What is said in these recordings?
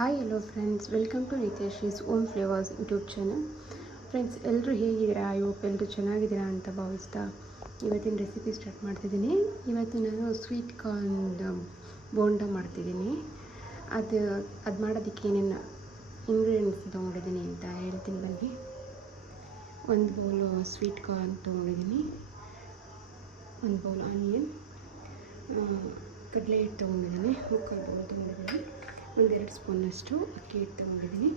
Hi hello friends, welcome to ನಿತ್ಯಶ್ರೀಸ್ ohm flavours YouTube channel. Friends, ಎಲ್ಲರೂ ಹೇಗಿದ್ದೀರಾ? ಎಲ್ಲರೂ ಚೆನ್ನಾಗಿದ್ದೀರಾ ಅಂತ ಭಾವಿಸ್ತಾ ಇವತ್ತಿನ ರೆಸಿಪಿ ಸ್ಟಾರ್ಟ್ ಮಾಡ್ತಿದ್ದೀನಿ. ಇವತ್ತು ನಾನು ಸ್ವೀಟ್ ಕಾರ್ನ್ ಬೋಂಡ ಮಾಡ್ತಿದ್ದೀನಿ. ಅದು ಮಾಡೋದಕ್ಕೆ ಏನೇನು ಇಂಗ್ರೀಡಿಯೆಂಟ್ಸ್ ತೊಗೊಂಡಿದ್ದೀನಿ ಅಂತ ಹೇಳ್ತೀನಿ ಬನ್ನಿ. ಒಂದು ಬೌಲು ಸ್ವೀಟ್ ಕಾರ್ನ್ ತೊಗೊಂಡಿದ್ದೀನಿ, ಒಂದು ಬೌಲ್ ಆನಿಯನ್, ಕಡಲೆ ಹಿಟ್ಟು ತೊಗೊಂಡಿದ್ದೀನಿ, ಮುಕ್ಕಾಲು ಬೌಲ್ ತೊಗೊಂಡಿದ್ದೀನಿ, ಒಂದೆರಡು ಸ್ಪೂನಷ್ಟು ಅಕ್ಕಿ ಹಿಟ್ಟು ತೊಗೊಂಡಿದ್ದೀನಿ,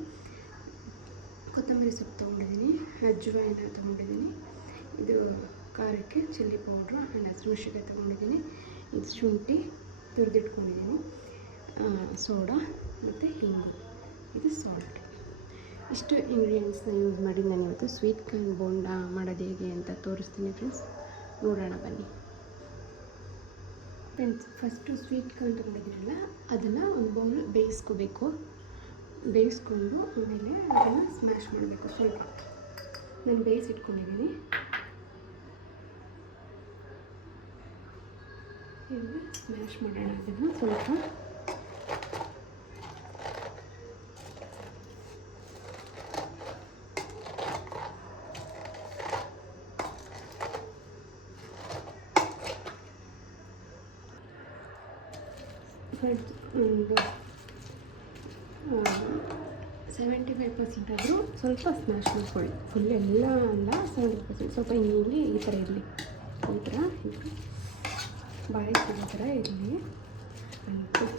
ಕೊತ್ತಂಬರಿ ಸೊಪ್ಪು ತೊಗೊಂಡಿದ್ದೀನಿ, ಅಜ್ವಾಯಿನ ತೊಗೊಂಡಿದ್ದೀನಿ, ಇದು ಖಾರಕ್ಕೆ ಚಿಲ್ಲಿ ಪೌಡ್ರು ಆ್ಯಂಡ್ ಹಸಿಮೆಣಸಿನ್ಕಾಯಿ ತೊಗೊಂಡಿದ್ದೀನಿ, ಇದು ಶುಂಠಿ ತುರಿದಿಟ್ಕೊಂಡಿದ್ದೀನಿ, ಸೋಡಾ ಮತ್ತು ಹಿಂಗು, ಇದು ಸಾಲ್ಟ್. ಇಷ್ಟು ಇಂಗ್ರೀಡಿಯೆಂಟ್ಸ್ನ ಯೂಸ್ ಮಾಡಿ ನಾನು ಇವತ್ತು ಸ್ವೀಟ್ ಕಾರ್ನ್ ಬೋಂಡ ಮಾಡೋದು ಹೇಗೆ ಅಂತ ತೋರಿಸ್ತೀನಿ ಫ್ರೆಂಡ್ಸ್. ನೋಡೋಣ ಬನ್ನಿ ಫ್ರೆಂಡ್ಸ್. ಫಸ್ಟು ಸ್ವೀಟ್ ಕಾರ್ನ್ ತೊಗೊಂಡಿದ್ದೀರಲ್ಲ, ಅದನ್ನು ಒಂದು ಬೌಲ್ ಬೇಯಿಸ್ಕೋಬೇಕು. ಬೇಯಿಸ್ಕೊಂಡು ಆಮೇಲೆ ಅದನ್ನು ಸ್ಮ್ಯಾಶ್ ಮಾಡಬೇಕು. ಸ್ವಲ್ಪ ನಾನು ಬೇಯಿಸಿಟ್ಕೊಂಡಿದ್ದೀನಿ. ಈಗ ಸ್ಮ್ಯಾಶ್ ಮಾಡೋಣ ಅದನ್ನು ಸ್ವಲ್ಪ. ಒಂದು 75% ಆದರೂ ಸ್ವಲ್ಪ ಸ್ಮ್ಯಾಶ್ ಮಾಡ್ಕೊಳ್ಳಿ. ಫುಲ್ ಎಲ್ಲ ಅಲ್ಲ, 70%. ಸ್ವಲ್ಪ ಇಲ್ಲಿ ಈ ಥರ ಇರಲಿ, ಈ ಥರ ಬಾಯಿ ಸಿಗೋ ಥರ ಇರಲಿ.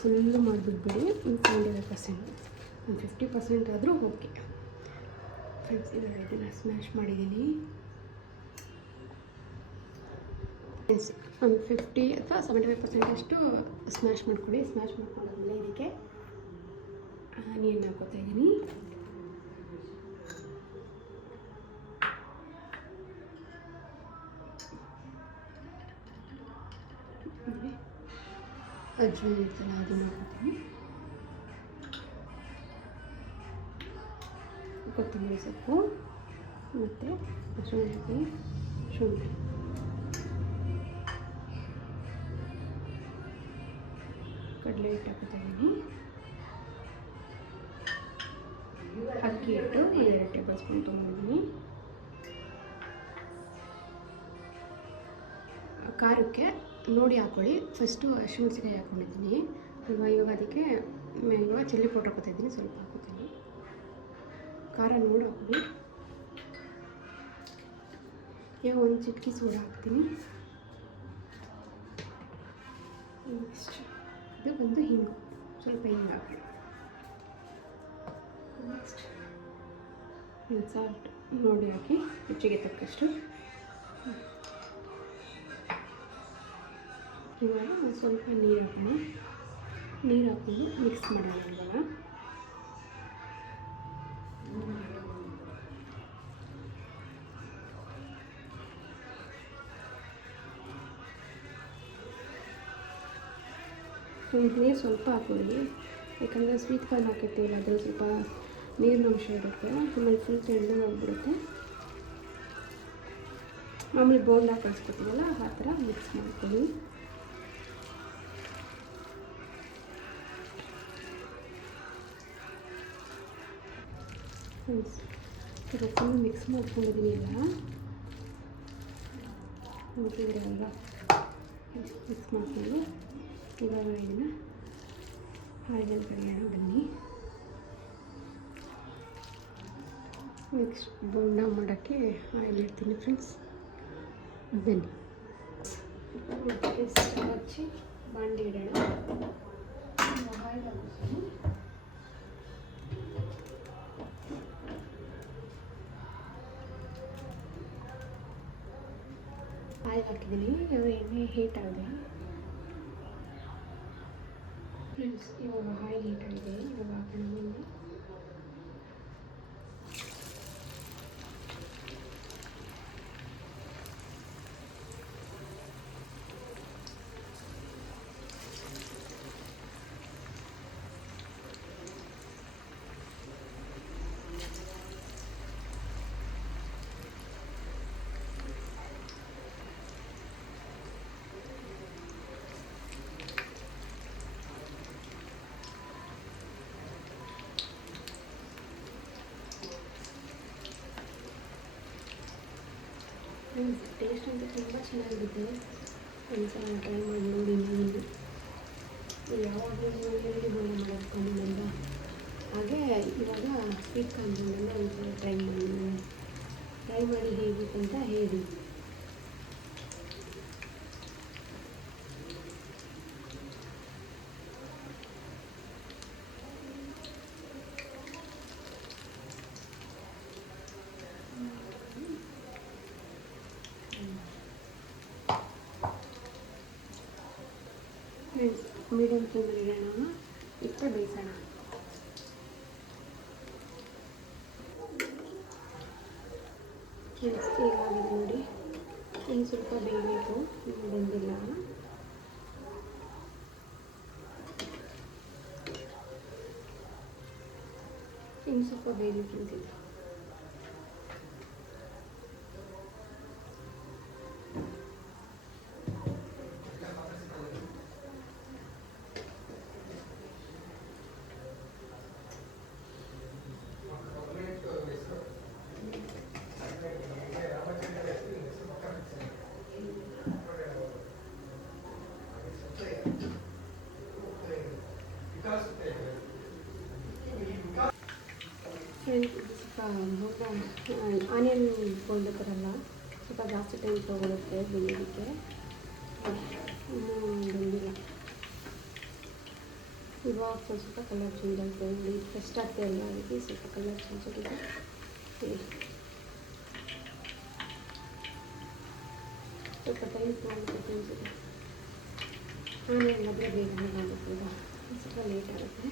ಫುಲ್ಲು ಮಾಡಿಬಿಟ್ಬಿಡಿ. ಒಂದು 75%, ಒಂದು 50% ಆದರೂ ಓಕೆ ಫ್ರೆಂಡ್ಸ್. ಇದನ್ನು ಸ್ಮ್ಯಾಶ್ ಮಾಡಿದ್ದೀನಿ ಫ್ರೆಂಡ್ಸ್. ಒಂದು 50 ಅಥವಾ 75% ಅಷ್ಟು ಸ್ಮ್ಯಾಶ್ ಮಾಡ್ಕೊಳ್ಳಿ. ಸ್ಮ್ಯಾಶ್ ಮಾಡ್ಕೊಂಡಾದ್ಮೇಲೆ ಇದಕ್ಕೆ ಆನಿಯನ್ ಹಾಕೋತಾ ಇದ್ದೀನಿ. ಅಜ್ವಾಯಿನ ಇರ್ತಲ್ಲ, ಅದನ್ನು ಹಾಕೋತೀನಿ. ಕೊತ್ತಂಬರಿ ಸೊಪ್ಪು ಮತ್ತು ಹಸಿಮೆಣಸಿನಕಾಯಿ, ಶುಂಠಿ, ಕಡಲೆ ಹಿಟ್ಟು ಹಾಕೋತಾ ಇದ್ದೀನಿ. ಅಕ್ಕಿ ಹಿಟ್ಟು 1-2 ಟೇಬಲ್ ಸ್ಪೂನ್ ತೊಗೊಂಡಿದ್ದೀನಿ. ಖಾರಕ್ಕೆ ನೋಡಿ ಹಾಕ್ಕೊಳ್ಳಿ. ಫಸ್ಟು ಹಸಿಮೆಣಸಿನಕಾಯಿ ಹಾಕ್ಕೊಂಡಿದ್ದೀನಿ. ಇವಾಗ ಅದಕ್ಕೆ ಚಿಲ್ಲಿ ಪೌಡ್ರ್ ಹಾಕೋತಾ ಇದ್ದೀನಿ. ಸ್ವಲ್ಪ ಹಾಕೋತೀನಿ. ಖಾರ ನೋಡಿ ಹಾಕ್ಕೊಳ್ಳಿ. ಇವಾಗ ಒಂದು ಚಿಟಕಿ ಸೋಡಾ ಹಾಕ್ತೀನಿ. ನೆಕ್ಸ್ಟ್ ಇದು ಬಂದು ಹಿಂಗು, ಸ್ವಲ್ಪ ಹಿಂಗೆ ಹಾಕಿ. ನೆಕ್ಸ್ಟ್ ಸಾಲ್ಟ್ ನೋಡಿ ಹಾಕಿ, ರುಚಿಗೆ ತಕ್ಕಷ್ಟು. ಇವಾಗ ಸ್ವಲ್ಪ ನೀರು ಹಾಕೋಣ. ನೀರು ಹಾಕೊಂಡು ಮಿಕ್ಸ್ ಮಾಡೋಣ. ಇವಾಗ ನೀರು ಸ್ವಲ್ಪ ಹಾಕೊಳ್ಳಿ, ಯಾಕಂದರೆ ಸ್ವೀಟ್ ಕಾರ್ನ್ ಹಾಕಿರ್ತೀವಲ್ಲ, ಅದು ಸ್ವಲ್ಪ ನೀರಿನ ಅಂಶ ಇರುತ್ತೆ. ಆಮೇಲೆ ಫುಲ್ ತೆಳ್ಳಗೆ ಆಗಿಬಿಡುತ್ತೆ. ಮಾಮೂಲಿ ಬೋಂಡ ಕಳಿಸ್ಕೊತೀವಲ್ಲ, ಆ ಥರ ಮಿಕ್ಸ್ ಮಾಡ್ಕೊಳ್ಳಿ. ಈಗ ಫುಲ್ ಮಿಕ್ಸ್ ಮಾಡ್ಕೊಂಡಿದ್ದೀನಿ. ಈಗ ನೋಡ್ತಿದ್ದೀರಲ್ವ, ಮಿಕ್ಸ್ ಮಾಡಿಕೊಂಡು ಇವಾಗ ಇದನ್ನು ಆಯಿಲಲ್ಲಿ ಕರಿಯೋಣ ಬನ್ನಿ. ನೆಕ್ಸ್ಟ್ ಬೋಂಡ ಮಾಡೋಕ್ಕೆ ಆಯಿಲ್ ಇಡ್ತೀನಿ ಫ್ರೆಂಡ್ಸ್, ಬನ್ನಿ. ಹಚ್ಚಿ ಬಾಂಡಿ ಇಡೋಣ. ಆಯಿಲ್ ಹಾಕ್ತೀನಿ. ಆಯಿಲ್ ಹಾಕಿದ್ದೀನಿ. ಇವಾಗ ಎಣ್ಣೆ ಹೀಟ್ ಆಗಿದೆ ಫ್ರೆಂಡ್ಸ್. ಇವಾಗ ಆಯಿಲ್ ಹೀಟ್ ಆಗಿದೆ. ಇವಾಗ ಹಾಕೋಣ ಬನ್ನಿ. ಟೇಸ್ಟ್ ಅಂತೂ ತುಂಬ ಚೆನ್ನಾಗಿರುತ್ತೆ. ಒಂದ್ಸಲ ಟ್ರೈ ಮಾಡಿ ನೋಡಿ. ನೀವು ಯಾವಾಗಲೂ ಈರುಳ್ಳಿ ಬೋಂಡ ಮಾಡೋದು ಕಾಮನ್ ಅಲ್ವಾ, ಹಾಗೆ ಇವಾಗ ಸ್ವೀಟ್ ಕಾರ್ನ್ ಬೋಂಡನ ಒಂದ್ಸಲ ಟ್ರೈ ಮಾಡಿ ಹೇಗಿತ್ತು ಅಂತ ಹೇಳಿ. ಫ್ರೆಂಡ್ಸ್, ಮೀಡಿಯಮ್ ಫ್ಲೇಮಲ್ಲಿ ಇಡೋಣ, ಇಟ್ಟು ಬೇಯಿಸೋಣ. ಫ್ರೆಂಡ್ಸ್, ಹೀಗಾಗಿದೆ ನೋಡಿ. ಇನ್ನು ಸ್ವಲ್ಪ ಬೇಯಬೇಕು, ಇನ್ನು ಬೆಂದಿಲ್ಲ. ಇನ್ನು ಸ್ವಲ್ಪ ಬೇಯಲಿಕ್ಕಿಂತಿಲ್ಲ. ಫ್ರೆಂಡ್ಸ್, ಇದು ಸ್ವಲ್ಪ ಆನಿಯನ್ ಬೋಂಡ ಥರಲ್ಲ, ಸ್ವಲ್ಪ ಜಾಸ್ತಿ ಟೈಮ್ ತೊಗೊಳುತ್ತೆ ಬೇಯೋದಕ್ಕೆ. ಇನ್ನೂ ಬಂದಿಲ್ಲ. ಇವಾಗ ಸ್ವಲ್ಪ ಕಲರ್ ಚೇಂಜ್ ಆಗುತ್ತೆ. ಇಲ್ಲಿ ಫಸ್ಟ್ ಆಗ್ತಾ ಇಲ್ಲ, ಅದಕ್ಕೆ ಸ್ವಲ್ಪ ಕಲರ್ ಚೇಂಜ್ ಆಗಿದೆ. ಸ್ವಲ್ಪ ಟೈಮ್ ತೊಗೊಳುತ್ತೆ ಫ್ರೆಂಡ್ಸ್. ಇದು ಆನಿಯನ್ ಆದರೆ ಬೇಗನೆ ಆಗುತ್ತೆ, ಸ್ವಲ್ಪ ಲೇಟ್ ಆಗುತ್ತೆ.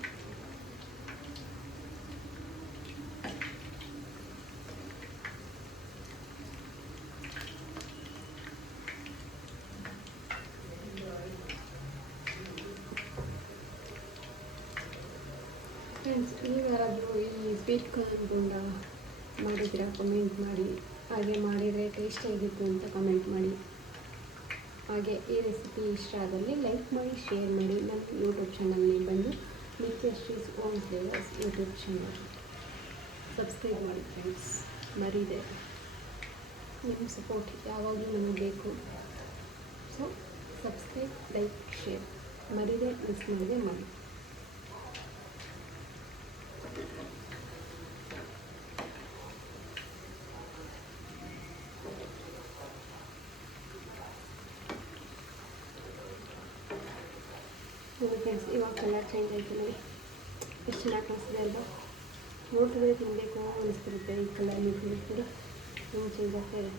ಫ್ರೆಂಡ್ಸ್, ನೀವು ಯಾರಾದರೂ ಈ ಸ್ವೀಟ್ ಕಾರ್ನ್ ಬೋಂಡ ಮಾಡಿದ್ದೀರಾ ಕಮೆಂಟ್ ಮಾಡಿ. ಹಾಗೆ ಮಾಡಿದರೆ ಟೇಸ್ಟ್ ಹೇಗಿತ್ತು ಅಂತ ಕಮೆಂಟ್ ಮಾಡಿ. ಹಾಗೆ ಈ ರೆಸಿಪಿ ಇಷ್ಟ ಆದಲ್ಲಿ ಲೈಕ್ ಮಾಡಿ, ಶೇರ್ ಮಾಡಿ. ನನ್ನ ಯೂಟ್ಯೂಬ್ ಚಾನಲ್ಗೆ ಬಂದು ನಿತ್ಯಶ್ರೀಸ್ ohm flavours YouTube channel subscribe ಮಾಡಿ ಫ್ರೆಂಡ್ಸ್. ಮರಿದೆ, ನಿಮ್ಮ ಸಪೋರ್ಟ್ ಯಾವಾಗಲೂ ನನಗೆ ಬೇಕು. ಸೊ ಸಬ್ಸ್ಕ್ರೈಬ್, ಲೈಕ್, ಶೇರ್ ಮರಿದೆ, ಮಿಸ್ ಮಾಡಿದೆ ಮಾಡಿ. ಫ್ರೆಂಡ್ಸ್, ಇವಾಗ ಕಲರ್ ಚೇಂಜ್ ಆಯಿತು ನೋಡಿ, ಎಷ್ಟು ಚೆನ್ನಾಗಿ ಕಾಣಿಸ್ತಿದೆ ಅಲ್ವಾ. ನೋಡ್ತಿದ್ರೆ ತಿನ್ನಬೇಕು ಅನಿಸ್ತಿರುತ್ತೆ. ಈ ಕಲರ್ ನೀವು ನೋಡಿ ಹಿಂಗೆ ಚೇಂಜ್ ಆಗ್ತಾ ಇದೆ.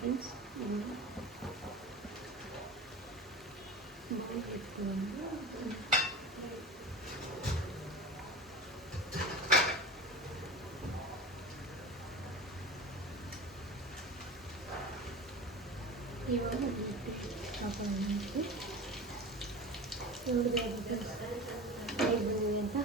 ಫ್ರೆಂಡ್ಸ್, ಇವಾಗ ನೋಡಿದೆ ಅಂತ.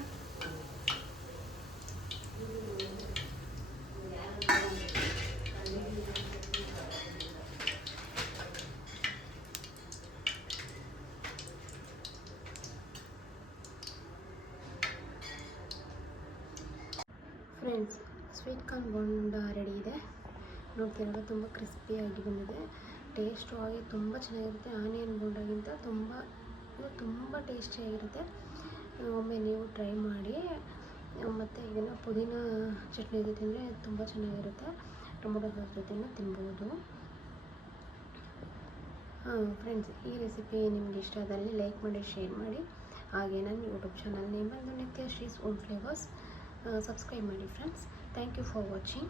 Friends, sweet corn bonda ready ಇದೆ. ನೋಡ್ತಿರಲ್ಲ, ತುಂಬ ಕ್ರಿಸ್ಪಿಯಾಗಿ ಬಂದಿದೆ. ಟೇಸ್ಟು ಆಗಿ ತುಂಬ ಚೆನ್ನಾಗಿರುತ್ತೆ. ಆನಿಯನ್ ಬೋಂಡಾಗಿಂತ ತುಂಬ ಟೇಸ್ಟಿಯಾಗಿರುತ್ತೆ. ಒಮ್ಮೆ ನೀವು ಟ್ರೈ ಮಾಡಿ. ಮತ್ತು ಇದನ್ನು ಪುದೀನ ಚಟ್ನಿ ಜೊತೆ ತಿಂದರೆ ತುಂಬ ಚೆನ್ನಾಗಿರುತ್ತೆ. ಟೊಮೊಟೊ ಸಾಸ್ ಜೊತೆನೂ ತಿನ್ಬೋದು. ಫ್ರೆಂಡ್ಸ್, ಈ ರೆಸಿಪಿ ನಿಮ್ಗೆ ಇಷ್ಟ ಆದಲ್ಲಿ ಲೈಕ್ ಮಾಡಿ, ಶೇರ್ ಮಾಡಿ. ಹಾಗೆ ನನ್ನ ಯೂಟ್ಯೂಬ್ ಚಾನಲ್ ನೇಮ್ ಬಂದು ನಿತ್ಯಶ್ರೀಸ್ ಓಮ್ ಫ್ಲೇವರ್ಸ್. ಸಬ್ಸ್ಕ್ರೈಬ್ ಮಾಡಿ friends. Thank you for watching.